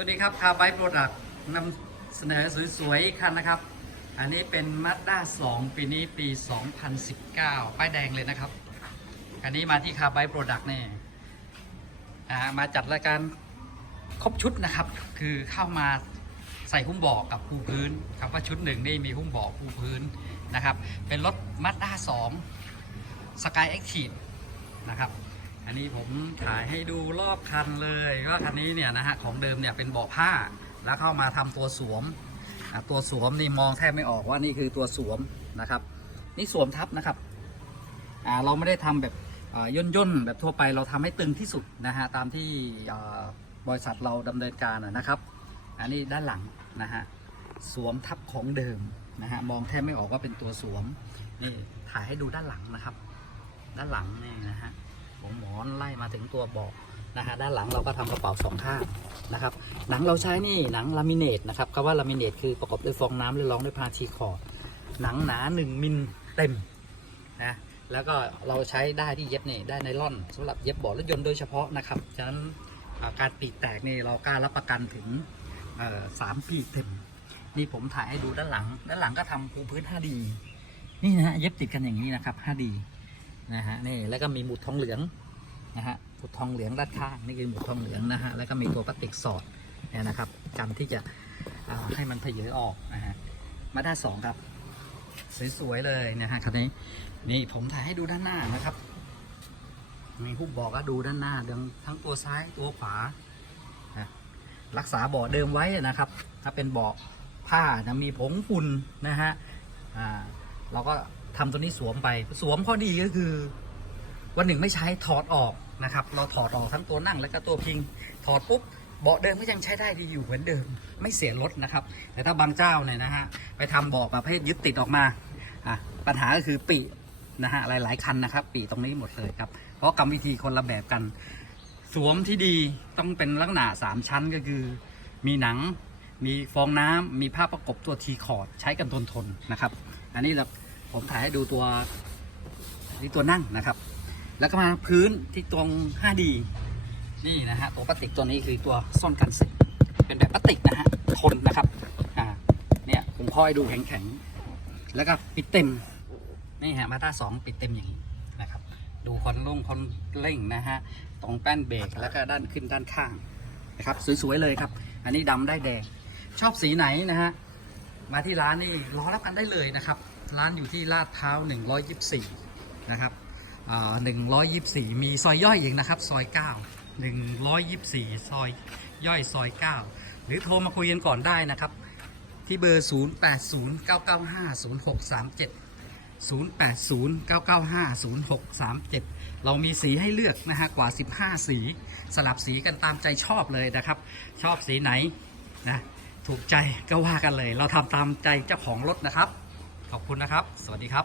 วัสดีครับคาร์ไบโปรดักต์นำเสนอสวยๆคันนะครับ อันนี้เป็น Mazda 2 ปีนี้ปี 2019 ป้ายแดงเลยนะครับ อันนี้มาที่คาร์ไบโปรดักต์นี่มาจัดรายการครบชุดนะครับ คือเข้ามาใส่หุ้มเบอกกับภูพื้นครับว่าชุดหนึ่งนี่มีหุ้มเบอกภูพื้นนะครับ เป็นรถ Mazda 2 Sky Active นะครับ อันนี้ผมถ่ายให้ดูรอบคันเลยว่าคันนี้เนี่ยนะฮะของเดิมเนี่ยเป็นเบาะผ้า แล้วเข้ามาทำตัวสวมตัวสวมนี่มองแทบไม่ออกว่านี่คือตัวสวมนะครับ นี่สวมทับนะครับเราไม่ได้ทำแบบย่นย่นแบบทั่วไปเราทำให้ตึงที่สุดนะฮะตามที่บริษัทเราดำเนินการนะครับ อันนี้ด้านหลังนะฮะสวมทับของเดิมนะฮะมองแทบไม่ออกว่าเป็นตัวสวมนี่ถ่ายให้ดูด้านหลังนะครับ ด้านหลังนี่นะฮะ ของหมอนไล่มาถึงตัวเบาะนะฮะด้านหลังเราก็ทำกระเป๋าสองข้างนะครับหนังเราใช้นี่หนังลามิเนตนะครับคำว่าลามิเนตคือประกอบด้วยฟองน้ำหรือรองด้วยพาทีคอร์ดหนังหนา 1 มิลเต็มนะแล้วก็เราใช้ได้ที่เย็บนี่ได้ไนล่อนสำหรับเย็บเบาะรถยนต์โดยเฉพาะนะครับฉะนั้นการปีกแตกนี่เรากล้ารับประกันถึงสามปีเต็ม นี่ผมถ่ายให้ดูด้านหลัง ด้านหลังก็ทำปูพื้น 5D นี่นะฮะเย็บติดกันอย่างนี้นะครับ 5D นะฮะนี่แล้วก็มีหมุดทองเหลืองนะฮะหมุดทองเหลืองด้านข้างนี่คือหมุดทองเหลืองนะฮะแล้วก็มีตัวพลาสติกสอดเนี่ยนะครับกันที่จะให้มันเพเยอออกนะฮะมาด้านสองครับ สวยๆเลยนะฮะคันนี้นี่ผมถ่ายให้ดูด้านหน้านะครับมีผู้บอกก็ดูด้านหน้าดังทั้งตัวซ้ายตัวขวารักษาเบาะเดิมไว้นะครับ ถ้าเป็นเบาะผ้าจะมีผงฝุ่นนะฮะอ่าเราก็ ทำตัวนี้สวมไปสวมข้อดีก็คือ วันหนึ่งไม่ใช้ถอดออกนะครับ เราถอดออกทั้งตัวนั่งและก็ตัวพิง ถอดปุ๊บเบาะเดิมก็ยังใช้ได้ดีอยู่เหมือนเดิม ไม่เสียรถนะครับ แต่ถ้าบางเจ้าเนี่ยนะฮะไปทำเบาะประเภทยึดติดออกมาอะปัญหาก็คือปีนะฮะหลายๆคันนะครับ ปีตรงนี้หมดเลยครับเพราะกรรมวิธีคนละแบบกัน สวมที่ดีต้องเป็นลักษณะสามชั้นก็คือ มีหนังมีฟองน้ำมีผ้าประกบตัวทีคอร์ดใช้กันทนทนนะครับ อันนี้เรา ผมถ่ายให้ดูตัวนี่ตัวนั่งนะครับ แล้วก็มาพื้นที่ตรง 5D นี่นะฮะตัวพลาสติกตัวนี้คือตัวซ่อนกันสึกเป็นแบบพลาสติกนะฮะทนนะครับอ่าเนี่ยผมคอยดูแข็งๆแล้วก็ปิดเต็มนี่ฮะมาต้าสองปิดเต็มอย่างนี้นะครับ ดูคอนลุ่งคอนเร่งนะฮะตรงแป้นเบรกแล้วก็ด้านขึ้นด้านข้างนะครับสวยๆเลยครับ อันนี้ดำได้แดงชอบสีไหนนะฮะ มาที่ร้านนี่รอรับกันได้เลยนะครับ ร้านอยู่ที่ลาดพร้า 124 นะครับอ่า124 มีซอยย่อยอีกนะครับ ซอย 9 124 ซอยย่อยซอย 9 หรือโทรมาคุยกันก่อนได้นะครับ ที่เบอร์ 0809950637 0809950637 เรามีสีให้เลือกนะฮะกว่า 15 สี สลับสีกันตามใจชอบเลยนะครับ ชอบสีไหนนะ ถูกใจก็ว่ากันเลย เราทำตามใจเจ้าของรถนะครับ ขอบคุณนะครับ สวัสดีครับ